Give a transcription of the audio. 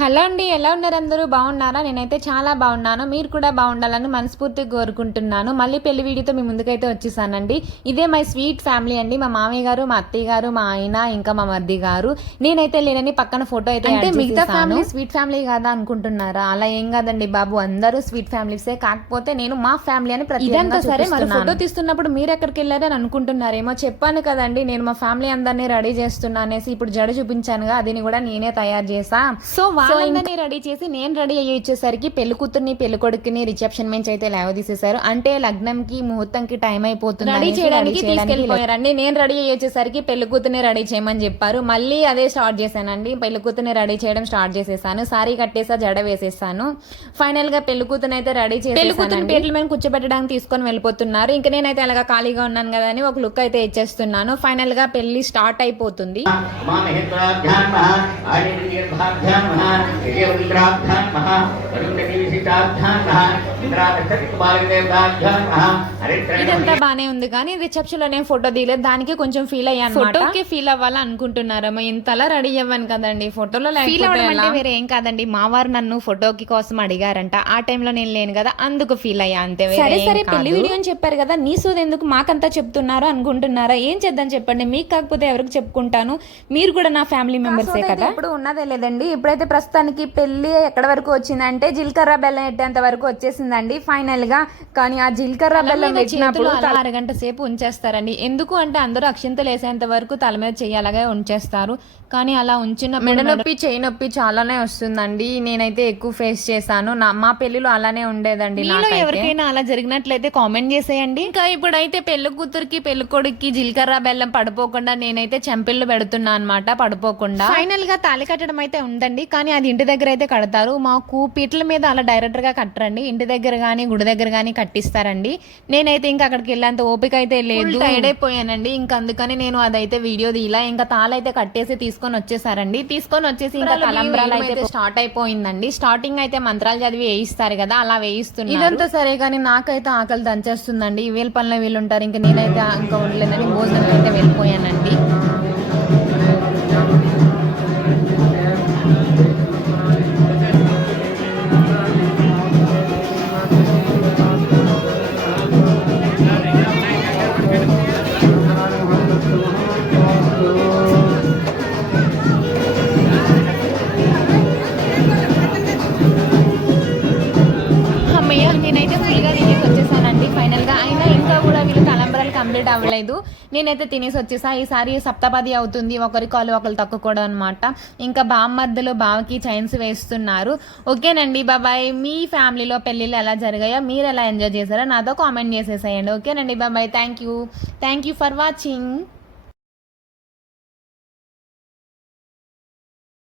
Hello అండి, ఎలా ఉన్నారు? అందరూ బాగున్నారా? నేనైతే చాలా బాగున్నాను. మీరు కూడా బాగుండాలని మనస్ఫూర్తిగా కోరుకుంటున్నాను. మళ్ళీ పెళ్లి వీడియోతో మీ ముందుకైతే వచ్చేసానండి. ఇదే మై స్వీట్ ఫ్యామిలీ అండి. మా మామయ్య గారు, మా అత్తయ్య గారు, మా ఆయన, ఇంకా మా మర్ది గారు. నేనైతే లేనని పక్కన ఫోటో అయితే అంటే మిగతా ఫ్యామిలీ స్వీట్ ఫ్యామిలీ కాదా అనుకుంటున్నారా? అలా ఏం కాదండి బాబు, అందరూ స్వీట్ ఫ్యామిలీసే. కాకపోతే నేను మా ఫ్యామిలీ అని ప్రతిదంతా సరే. మరి ఫోటో తీస్తున్నప్పుడు మీరు ఎక్కడికి వెళ్ళారని అనుకుంటున్నారేమో. చెప్పాను కదండి, నేను మా ఫ్యామిలీ అందరినీ రెడీ చేస్తున్నా అనేసి. ఇప్పుడు జడ చూపించానుగా, అదిని కూడా నేనే తయారు చేసా. సో వాళ్ళందరినీ రెడీ చేసి నేను రెడీ అయ్యి ఇచ్చేసరికి పెళ్లి కూతుర్ని పెళ్లి కొడుకుని రిసెప్షన్ నుంచి అయితే లేవ తీసేశారు. అంటే లగ్నంకి ముహూర్తంకి టైం అయిపోతుంది, రెడీ చేయడానికి తీసుకెళ్ళిపోయారండి. నేను రెడీ అయ్యి వచ్చేసరికి పెళ్లి కూతుర్ని రెడీ చేయమని చెప్పారు. మళ్ళీ అదే స్టార్ట్ చేశానండి. పెళ్లి కూతుర్ని రెడీ చేయడం స్టార్ట్ చేసేసాను. సారీ కట్టేసా, జడ వేసేసాను. ఫైనల్ గా పెళ్లి కూతురు అయితే రెడీ చేసి పెళ్లి కూతురు పేర్ల మీద కూర్చోబెట్టడానికి తీసుకొని వెళ్ళిపోతున్నారు. ఇంకా నేనైతే అలాగా ఖాళీగా ఉన్నాను కదా అని ఒక లుక్ అయితే ఇచ్చేస్తున్నాను. ఫైనల్ గా పెళ్లి స్టార్ట్ అయిపోతుంది. ఇదంతా బానే ఉంది కానీ రిసెప్షన్ లో నేను ఫోటో దిగలేదు. దానికి కొంచెం ఫీల్ అయ్యాను. ఫోటోకి ఫీల్ అవ్వాలని అనుకుంటున్నారేమో. ఇంతలా రెడీ అవ్వను కదండి ఫోటోలో. ఫీల్ అవ్వడం వేరే ఏం కాదండి. మా వారు నన్ను ఫోటోకి కోసం అడిగారంట. ఆ టైంలో నేను లేను కదా, అందుకు ఫీల్ అయ్యా అంతే. సరే పెళ్లి వీడియో అని చెప్పారు కదా, నీ సోది ఎందుకు మాకంతా చెప్తున్నారు అనుకుంటున్నారా? ఏం చేద్దాం చెప్పండి. మీకు కాకపోతే ఎవరికి చెప్పుకుంటాను? మీరు కూడా నా ఫ్యామిలీ మెంబర్సే కదా. ఇప్పుడు ఉన్నదే లేదండి. ఇప్పుడైతే ప్రస్తుతానికి పెళ్లి ఎక్కడ వరకు వచ్చిందంటే జీలకర్ర బెల్లం ఎట్టేంత వరకు వచ్చేసిందండి ఫైనల్ గా. కానీ ఆ జీలకర్ర బెల్లం పెట్టినప్పుడు అరగంట సేపు ఉంచేస్తారండి. ఎందుకు అంటే అందరూ అక్షింతలు వేసేంత వరకు తల మీద చెయ్యాలగా ఉంచేస్తారు. కానీ అలా ఉంచిన మెడ నొప్పి, చేయి నొప్పి చాలానే వస్తుందండి. నేనైతే ఎక్కువ ఫేస్ చేశాను. మా పెళ్లిలో అలానే ఉండేదండి. ఎవరికైనా అలా జరిగినట్లయితే కామెంట్ చేసేయండి. ఇంకా ఇప్పుడైతే పెళ్లి కూతురికి పెళ్లి కొడుక్కి జీలకర్ర బెల్లం పడిపోకుండా నేనైతే చెంపిళ్ళు పెడుతున్నా అనమాట, పడిపోకుండా. ఫైనల్ గా తాళి కట్టడం అయితే ఉందండి, కానీ అది ఇంటి దగ్గర అయితే కడతారు. మాకు పీటల మీద అలా డైరెక్ట్ గా కట్టరండి, ఇంటి దగ్గర గానీ గుడి దగ్గర గానీ కట్టిస్తారండి. నేనైతే ఇంకా అక్కడికి వెళ్ళేంత ఓపిక అయితే లేదు, టైర్డ్ అయిపోయానండి. ఇంకా అందుకని నేను అదైతే వీడియో తీలా. ఇంకా తాళైతే కట్టేసి తీసుకొని వచ్చేసారండి. తీసుకొని వచ్చేసి ఇంకా తలంబ్రాలు అయితే స్టార్ట్ అయిపోయిందండి. స్టార్టింగ్ అయితే మంత్రాలు చదివి వేయిస్తారు కదా, అలా వేయిస్తున్నారు. ఇదంతా సరే కానీ నాకైతే ఆకలి దంచేస్తుందండి. వీళ్ళ పనులు వీళ్ళు ఉంటారు, ఇంకా నేనైతే ఇంకా ఉండలేదని భోజనం అయితే వెళ్ళిపోయానండి. నేనైతే ఫుల్గా తినేసి వచ్చేసానండి ఫైనల్ గా. అయినా ఇంకా కూడా వీళ్ళు తలంబరాలు కంప్లీట్ అవ్వలేదు. నేనైతే తినేసి వచ్చేసా. ఈసారి సప్తపది అవుతుంది, ఒకరి కాలు ఒకరు తక్కువ అనమాట. ఇంకా బామ్మర్దులు బావకి చైన్స్ వేస్తున్నారు. ఓకేనండి, బాబాయ్. మీ ఫ్యామిలీలో పెళ్ళిళ్ళు ఎలా జరిగాయో, మీరు ఎలా ఎంజాయ్ చేశారో నాతో కామెంట్ చేసేసేయండి. ఓకేనండి, బాబాయ్. Thank you for watching.